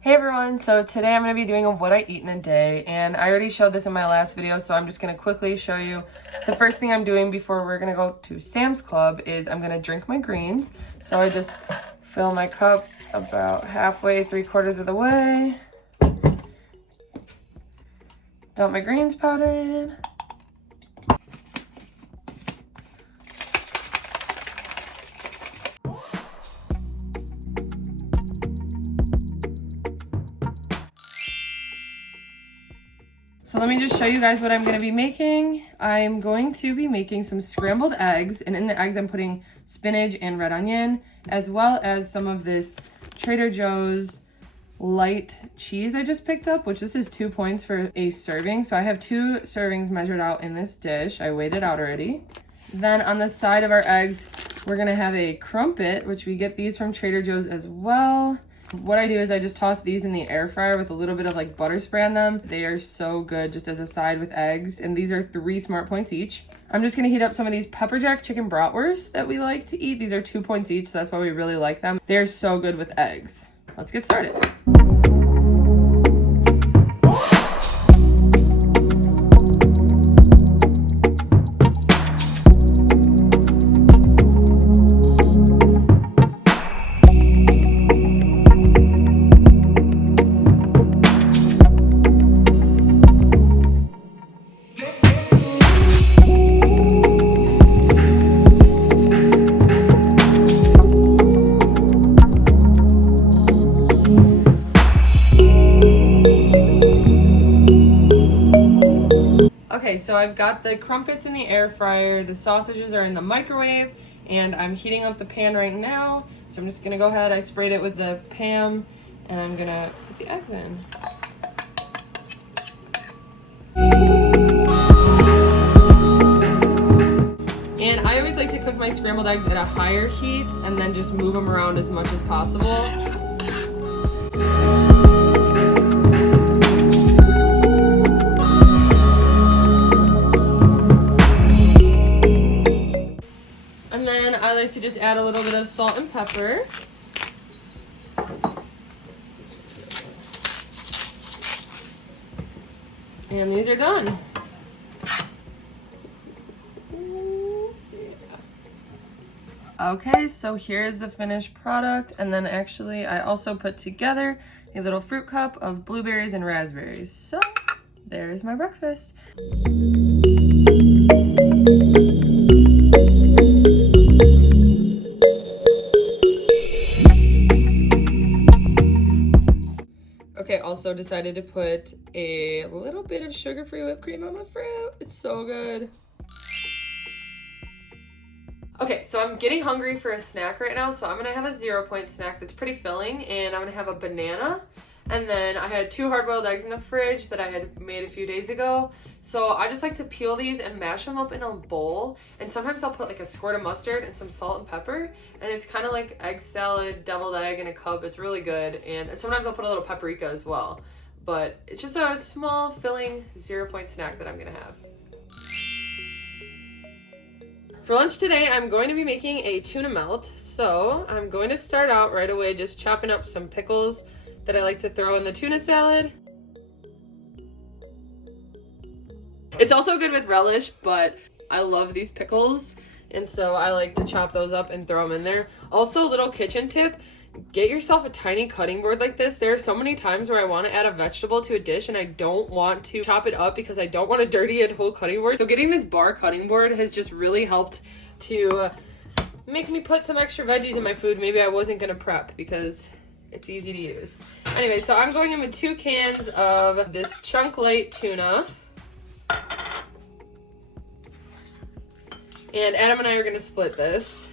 Hey everyone, so today I'm going to be doing a what I eat in a day, and I already showed this in my last video, so I'm just going to quickly show you. The first thing I'm doing before we're going to go to Sam's Club is I'm going to drink my greens. So I just fill my cup about halfway, 3/4 of the way. Dump my greens powder in. So let me just show you guys what I'm going to be making. I'm going to be making some scrambled eggs, and in the eggs I'm putting spinach and red onion, as well as some of this Trader Joe's light cheese I just picked up, which this is 2 points for a serving. So I have 2 servings measured out in this dish. I weighed it out already. Then on the side of our eggs, we're going to have a crumpet, which we get these from Trader Joe's as well. What I do is I just toss these in the air fryer with a little bit of like butter spray on them. They are so good just as a side with eggs, and these are 3 smart points each. I'm just gonna heat up some of these pepper jack chicken bratwursts that we like to eat. These are 2 points each, so that's why we really like them. They're so good with eggs. Let's get started. Okay, so I've got the crumpets in the air fryer, the sausages are in the microwave, and I'm heating up the pan right now. So I'm just gonna go ahead, I sprayed it with the Pam, and I'm gonna put the eggs in. And I always like to cook my scrambled eggs at a higher heat and then just move them around as much as possible. And then I like to just add a little bit of salt and pepper. And these are done. Okay, so here's the finished product, and then actually I also put together a little fruit cup of blueberries and raspberries. So there's my breakfast. Okay, also decided to put a little bit of sugar-free whipped cream on my fruit. It's so good. Okay, so I'm getting hungry for a snack right now, so I'm gonna have a 0-point snack that's pretty filling, and I'm gonna have a banana. And then I had 2 hard-boiled eggs in the fridge that I had made a few days ago. So I just like to peel these and mash them up in a bowl. And sometimes I'll put like a squirt of mustard and some salt and pepper. And it's kind of like egg salad, deviled egg in a cup. It's really good. And sometimes I'll put a little paprika as well. But it's just a small, filling 0-point snack that I'm gonna have. For lunch today, I'm going to be making a tuna melt. So I'm going to start out right away just chopping up some pickles that I like to throw in the tuna salad. It's also good with relish, but I love these pickles, and so I like to chop those up and throw them in there. Also, a little kitchen tip, get yourself a tiny cutting board like this. There are so many times where I want to add a vegetable to a dish and I don't want to chop it up because I don't want to dirty a whole cutting board. So getting this bar cutting board has just really helped to make me put some extra veggies in my food. Maybe I wasn't going to prep because it's easy to use. Anyway, so I'm going in with 2 cans of this chunk light tuna. And Adam and I are going to split this.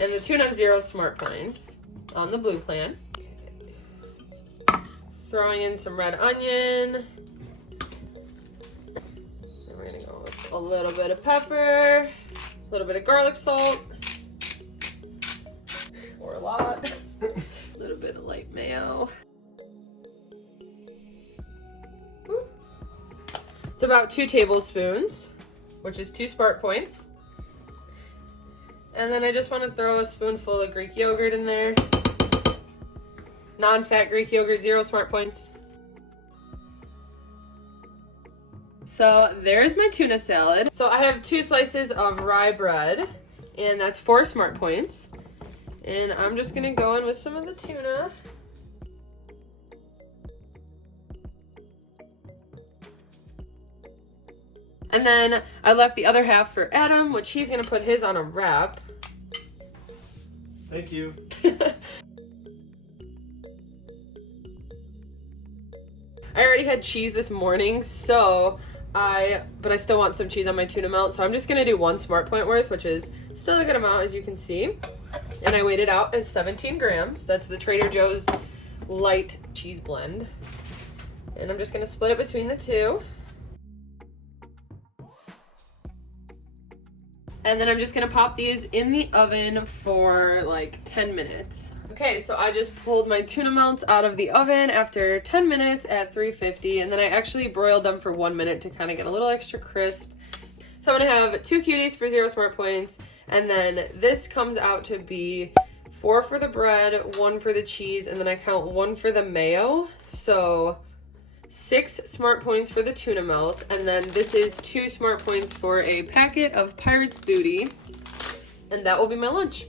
And the tuna 0 smart points on the blue plan. Throwing in some red onion. And we're going to go with a little bit of pepper, a little bit of garlic salt, or a lot. A little bit of light mayo. It's about 2 tablespoons, which is 2 smart points. And then I just want to throw a spoonful of Greek yogurt in there. non-fat Greek yogurt, 0 smart points. So there's my tuna salad. So I have 2 slices of rye bread, and that's 4 smart points. And I'm just gonna go in with some of the tuna. And then I left the other half for Adam, which he's gonna put his on a wrap. Thank you. I already had cheese this morning, but I still want some cheese on my tuna melt, so I'm just gonna do 1 smart point worth, which is still a good amount, as you can see. And I weighed it out as 17 grams. That's the Trader Joe's light cheese blend. And I'm just gonna split it between the 2. And then I'm just gonna pop these in the oven for like 10 minutes. Okay, so I just pulled my tuna melts out of the oven after 10 minutes at 350, and then I actually broiled them for 1 minute to kind of get a little extra crisp. So I'm gonna have 2 cuties for 0 smart points, and then this comes out to be 4 for the bread, 1 for the cheese, and then I count 1 for the mayo. So 6 smart points for the tuna melt, and then this is 2 smart points for a packet of Pirate's Booty, and that will be my lunch.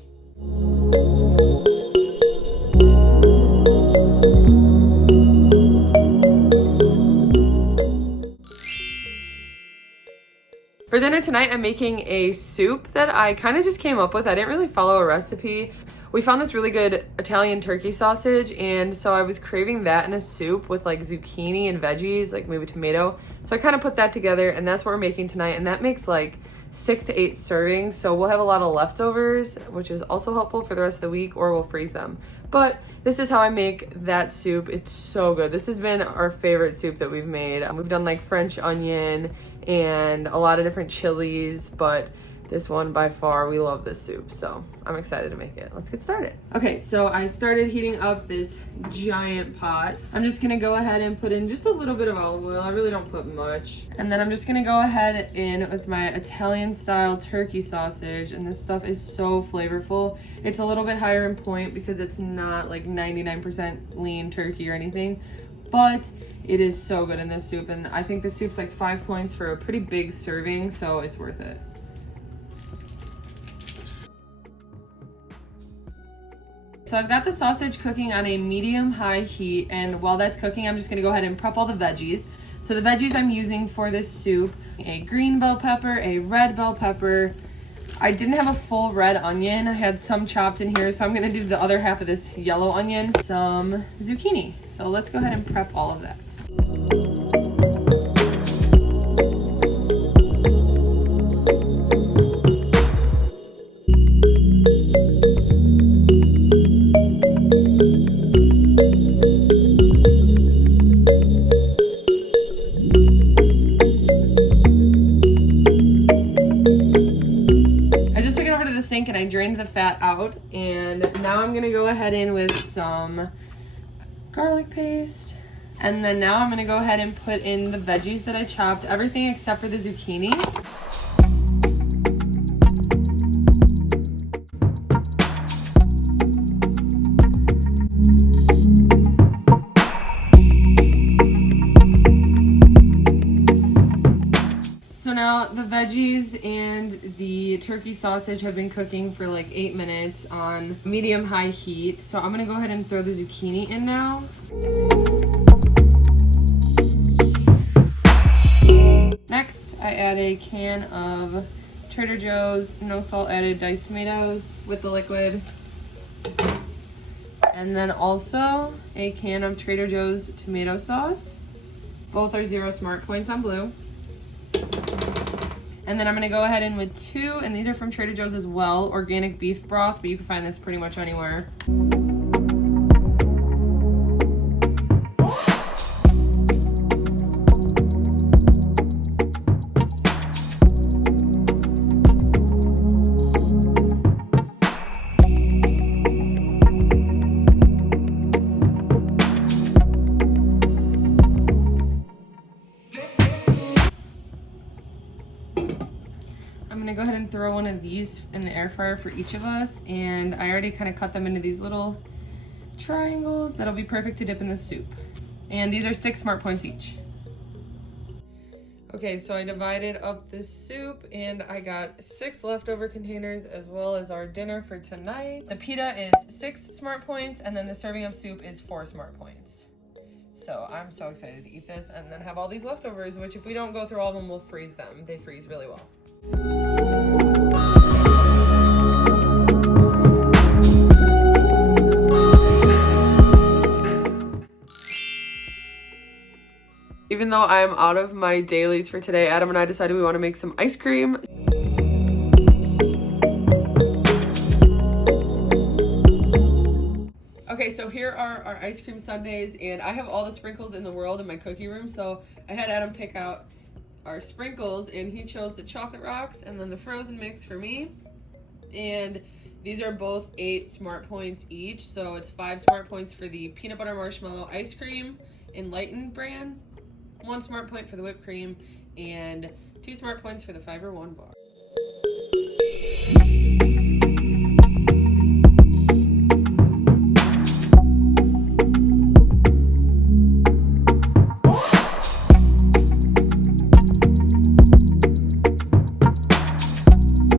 For dinner tonight, I'm making a soup that I kind of just came up with. I didn't really follow a recipe. We found this really good Italian turkey sausage, and so I was craving that in a soup with like zucchini and veggies, like maybe tomato. So I kind of put that together, and that's what we're making tonight, and that makes like 6 to 8 servings, so we'll have a lot of leftovers, which is also helpful for the rest of the week, or we'll freeze them. But this is how I make that soup. It's so good. This has been our favorite soup that we've made. We've done like French onion and a lot of different chilies, but this one by far, we love this soup, so I'm excited to make it. Let's get started. Okay, so I started heating up this giant pot. I'm just gonna go ahead and put in just a little bit of olive oil. I really don't put much. And then I'm just gonna go ahead in with my Italian style turkey sausage, and this stuff is so flavorful. It's a little bit higher in point because it's not like 99% lean turkey or anything, but it is so good in this soup, and I think this soup's like 5 points for a pretty big serving, so it's worth it. So I've got the sausage cooking on a medium-high heat, and while that's cooking, I'm just gonna go ahead and prep all the veggies. So the veggies I'm using for this soup, a green bell pepper, a red bell pepper. I didn't have a full red onion. I had some chopped in here, so I'm gonna do the other half of this yellow onion, some zucchini. So let's go ahead and prep all of that. And I drained the fat out, and now I'm gonna go ahead in with some garlic paste, and then now I'm gonna go ahead and put in the veggies that I chopped, everything except for the zucchini. So now the veggies and the turkey sausage have been cooking for like 8 minutes on medium-high heat. So I'm gonna go ahead and throw the zucchini in now. Next, I add a can of Trader Joe's no salt added diced tomatoes with the liquid. And then also a can of Trader Joe's tomato sauce. Both are 0 smart points on blue. And then I'm gonna go ahead in with 2, and these are from Trader Joe's as well, organic beef broth, but you can find this pretty much anywhere. I'm gonna go ahead and throw one of these in the air fryer for each of us, and I already kind of cut them into these little triangles that'll be perfect to dip in the soup. And these are 6 smart points each. Okay, so I divided up this soup and I got 6 leftover containers as well as our dinner for tonight. The pita is 6 smart points and then the serving of soup is 4 smart points. So I'm so excited to eat this and then have all these leftovers, which if we don't go through all of them, we'll freeze them. They freeze really well. Even though I'm out of my dailies for today, Adam and I decided we want to make some ice cream. Okay, so here are our ice cream sundaes, and I have all the sprinkles in the world in my cookie room, so I had Adam pick out our sprinkles, and he chose the chocolate rocks and then the frozen mix for me. And these are both 8 smart points each, so it's 5 smart points for the peanut butter marshmallow ice cream Enlightened brand, 1 smart point for the whipped cream, and 2 smart points for the Fiber One bar.